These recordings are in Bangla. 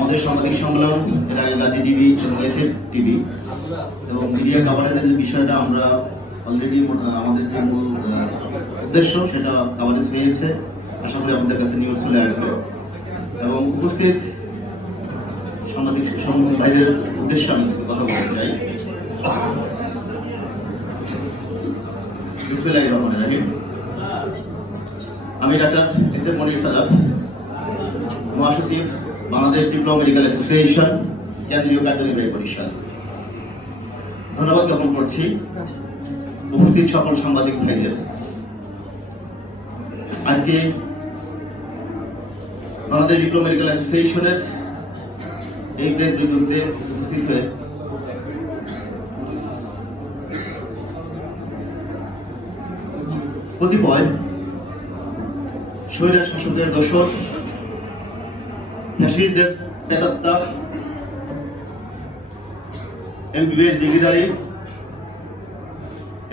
আমাদের সাংবাদিক সম্মেলন এর আগে গাজী টিভি টিভি এবং মিডিয়া কাভারেজের বিষয়টা আমরা অলরেডি আমাদের যে মূল উদ্দেশ্য সেটা কাভারেজ হয়েছে। আশা করি আপনাদের কাছে নিউজ চলে আসবে এবং উপস্থিত সাংবাদিক ভাইদের উদ্দেশ্যে আমি কিছু কথা বলতে চাই। বিসমিল্লাহির রহমানির রহিম। আমি ডাক্তার এস এম মনির সাদাত, মহাসচিব বাংলাদেশ ডিপ্লোমা মেডিকেল অ্যাসোসিয়েশন, কেন্দ্রীয় কার্যনির্বাহী পরিষদ। ধন্যবাদ জ্ঞাপন করছি উপস্থিত সকল সাংবাদিক ভাইদের। আজকে বাংলাদেশ ডিপ্লোমা মেডিকেল অ্যাসোসিয়েশনের এই প্রেস বিজ্ঞপ্তিতে উপস্থিত হয়ে কতিপয় স্বৈর শাসকের দোসর, ফ্যাসিস্টদের প্রেতাত্মা, এমবিবিএস ডিগ্রিধারী,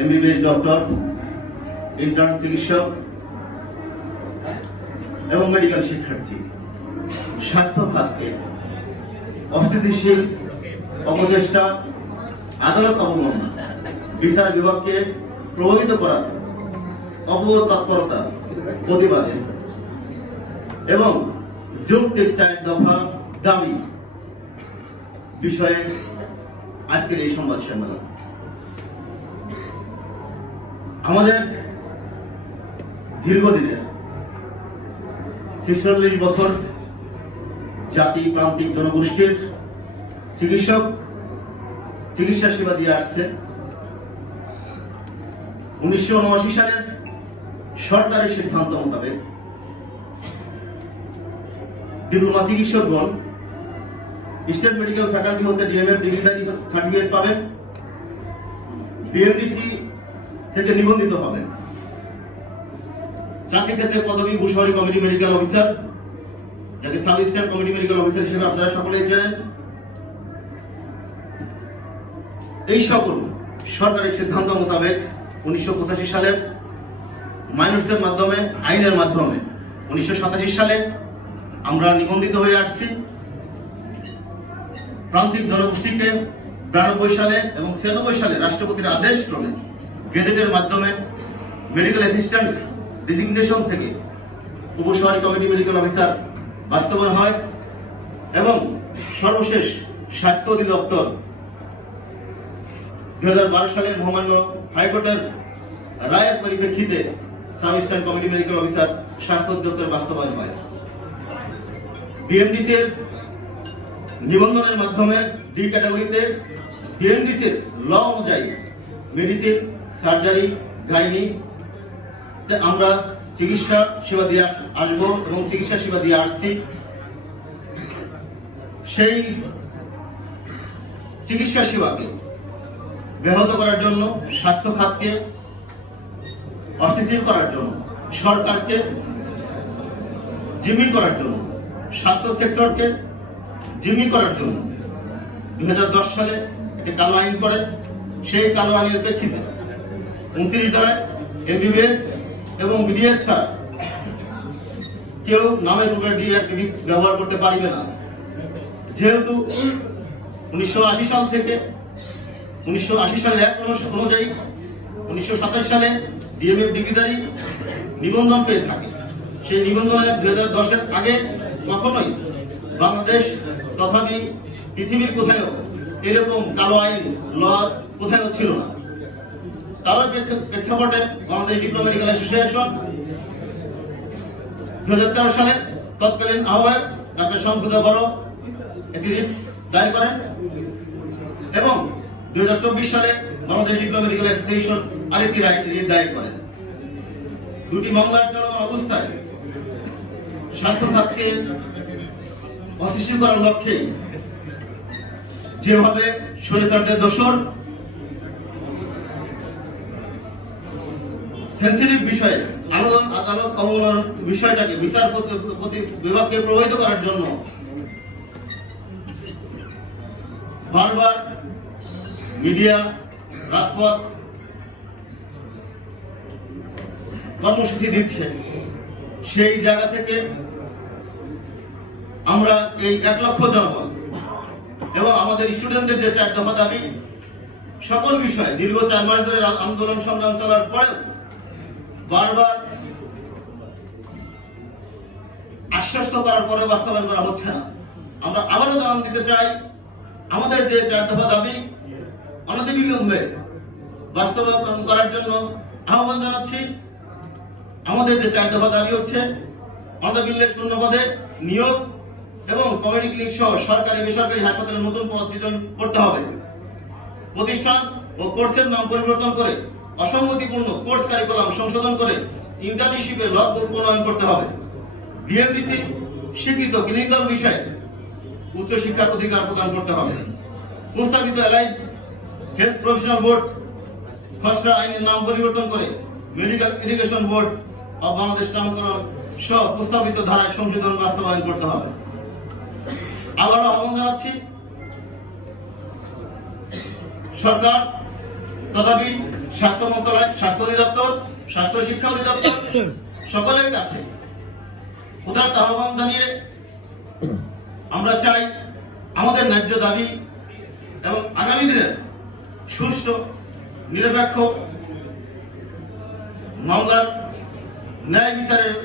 এমবিবিএস ডক্টর, ইন্টার্ন চিকিৎসক এবং মেডিকেল শিক্ষার্থী স্বাস্থ্য খাতকে অস্থিতিশীল অপচেষ্টা, আদালত অবমাননা, বিচার বিভাগকে প্রভাবিত করার অপতৎপরতা প্রতিবাদে এবং যৌক্তিক 4 দফা দাবি বিষয়ে আজকের এই সংবাদ সম্মেলন। আমাদের দীর্ঘদিনের 46 বছর জাতি প্রান্তিক জনগোষ্ঠীর চিকিৎসক চিকিৎসা সেবা দিয়ে আসছে। 1979 সালের সরকারের সিদ্ধান্ত মোতাবেক ডিপ্লোমা চিকিৎসকগণ স্টেট মেডিকেল ফ্যাকাল্টি হতে ডিএমএফ ডিগ্রি সার্টিফিকেট পাবেন, বিএমডিসি থেকে নিবন্ধিত হবেন। চাকরি ক্ষেত্রে পদবি ভূশহরী কমিটি মেডিকেল অফিসার, যাকে sub stand committee medical officer হিসেবে আপনারা সকলেই জানেন। এই সকল সরকারের সিদ্ধান্ত মোতাবেক 1985 সালে মাইনসের মাধ্যমে, আইনের মাধ্যমে 1987 সালে আমরা নিবন্ধিত হয়ে আসছি। প্রান্তিক জনগোষ্ঠীকে 92 সালে এবং 96 সালে রাষ্ট্রপতির আদেশ ক্রমে গেজেটের মাধ্যমে মেডিকেল অ্যাসিস্ট্যান্ট ডিজিগনেশন থেকে উপশহরী কমিটি মেডিকেল অফিসার বাস্তবায়ন হয় এবং সর্বশেষ স্বাস্থ্য অধিদপ্তর 2012 সালে মহামান্য হাইকোর্টের রায়ের পরিপ্রেক্ষিতে sub stand committee medical officer স্বাস্থ্য অধিদপ্তর বাস্তবায়ন হয়। বিএমডিসির নিবন্ধনের মাধ্যমে ডি ক্যাটাগরিতে বিএমডিসির ল অনুযায়ী মেডিসিন, সার্জারি, গাইনি আমরা চিকিৎসা সেবা দিয়ে আসবো এবং চিকিৎসা সেবা দিয়ে আসছি। সেই চিকিৎসা সেবাকে ব্যাহত করার জন্য, স্বাস্থ্য খাতকে অস্থিতিশীল করার জন্য, সরকারকে জিম্মি করার জন্য, স্বাস্থ্য সেক্টরকে জিম্মি করার জন্য 2010 সালে একটি কালো আইন করে। সেই কালো আইনের প্রেক্ষিতে 29 ধারায় এমবিবিএস এবং বিডিএস ছাড়া কেউ নামের উপরে ডিএস ব্যবহার করতে পারবে না। যেহেতু 1980 সাল থেকে 1980 সালের এক অনুযায়ী 1927 সালে ডিএমএফ ডিগ্রিধারী নিবন্ধন পেয়ে থাকে। সেই নিবন্ধনের 2010-এর আগে কখনোই বাংলাদেশ তথাপি পৃথিবীর কোথাও এরকম কালো আইন ল কোথাও ছিল না। তারও প্রেক্ষাপটে বাংলাদেশ ডিপ্লোমা মেডিকেল অ্যাসোসিয়েশন 2013 সালে তৎকালীন আহ্বায়ক ডাক্তার শামসুদ্দা বড় একটি রিট দায়ের করেন এবং 2024 সালে বাংলাদেশ ডিপ্লোমা মেডিকেল অ্যাসোসিয়েশন আরেকটি রিট দায়ের করেন। দুটি মামলার চলমান অবস্থায় স্বাস্থ্য খাতকে অস্থিতিশীল করার লক্ষ্যে যেভাবে স্বৈরাচারদের দোসর সেন্সিটিভ বিষয়ে আদালত অবমাননার বিষয়টাকে বিচারপতি বিভাগকে প্রভাবিত করার জন্য বারবার মিডিয়া, রাজপথ কর্মসূচি দিচ্ছে, সেই জায়গা থেকে আমরা এই 1 লক্ষ জনগণ এবং আমাদের স্টুডেন্টদের যে 4 দফা দাবি সকল বিষয়ে দীর্ঘ 4 মাস ধরে আন্দোলন সংগ্রাম চলার পরেও বারবার আশ্বস্ত করার পরেও বাস্তবায়ন করা হচ্ছে না। আমরা আবারও জানান দিতে চাই, আমাদের যে 4 দফা দাবি অনতিবিলম্বে বাস্তবায়ন করার জন্য আহ্বান জানাচ্ছি। আমাদের যে 4 দফা দাবি হচ্ছে অনবিলম্বে শূন্য পদে নিয়োগ এবং কমিউনিটি ক্লিনিক সহ সরকারি বেসরকারি হাসপাতালে নতুন পদ সৃজন করতে হবে। প্রতিষ্ঠান ও কোর্সের নাম পরিবর্তন করে অসঙ্গতিপূর্ণ কোর্স কারিকুলাম সংশোধন করে ইন্টার্নশিপের লক্ষ্য প্রণয়ন করতে হবে। ডিএমডিসি স্বীকৃত ক্লিনিক্যাল বিষয়ে উচ্চশিক্ষার অধিকার প্রদান করতে হবে। প্রস্তাবিত অ্যালাইড হেলথ প্রফেশনাল বোর্ড খসড়া আইনের নাম পরিবর্তন করে medical education board of Bangladesh নামকরণ সহ প্রস্তাবিত ধারায় সংশোধন বাস্তবায়ন করতে হবে। আবারও আহ্বান জানাচ্ছি সরকার তথাপি স্বাস্থ্য মন্ত্রণালয়, স্বাস্থ্য অধিদপ্তর, স্বাস্থ্য শিক্ষা অধিদপ্তর সকলের কাছে উদার আহ্বান জানিয়ে আমরা চাই আমাদের ন্যায্য দাবি এবং আগামী দিনের সুষ্ঠু নিরপেক্ষ মামলার ন্যায় বিচারের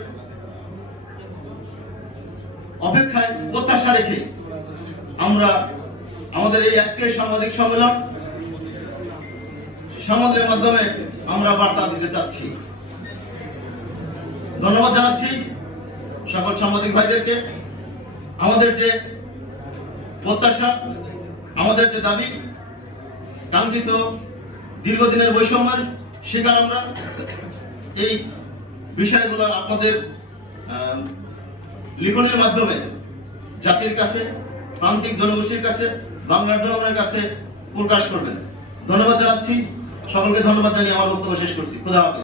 অপেক্ষায় প্রত্যাশা রেখে আমরা আমাদের এই আজকের সাংবাদিক সম্মেলন সমাজের মাধ্যমে আমরা বার্তা দিতে চাচ্ছি। ধন্যবাদ জানাচ্ছি সকল সাংবাদিক ভাইদেরকে। আমাদের যে প্রত্যাশা, আমাদের যে দাবি, কাঙ্ক্ষিত দীর্ঘদিনের বৈষম্যের শিকার আমরা, এই বিষয়গুলো আপনাদের লিখনের মাধ্যমে জাতির কাছে, প্রান্তিক জনগোষ্ঠীর কাছে, বাংলার জনগণের কাছে প্রকাশ করবেন। ধন্যবাদ জানাচ্ছি সকলকে। ধন্যবাদ জানিয়ে আমার বক্তব্য শেষ করছি। খোদা হাফেজ।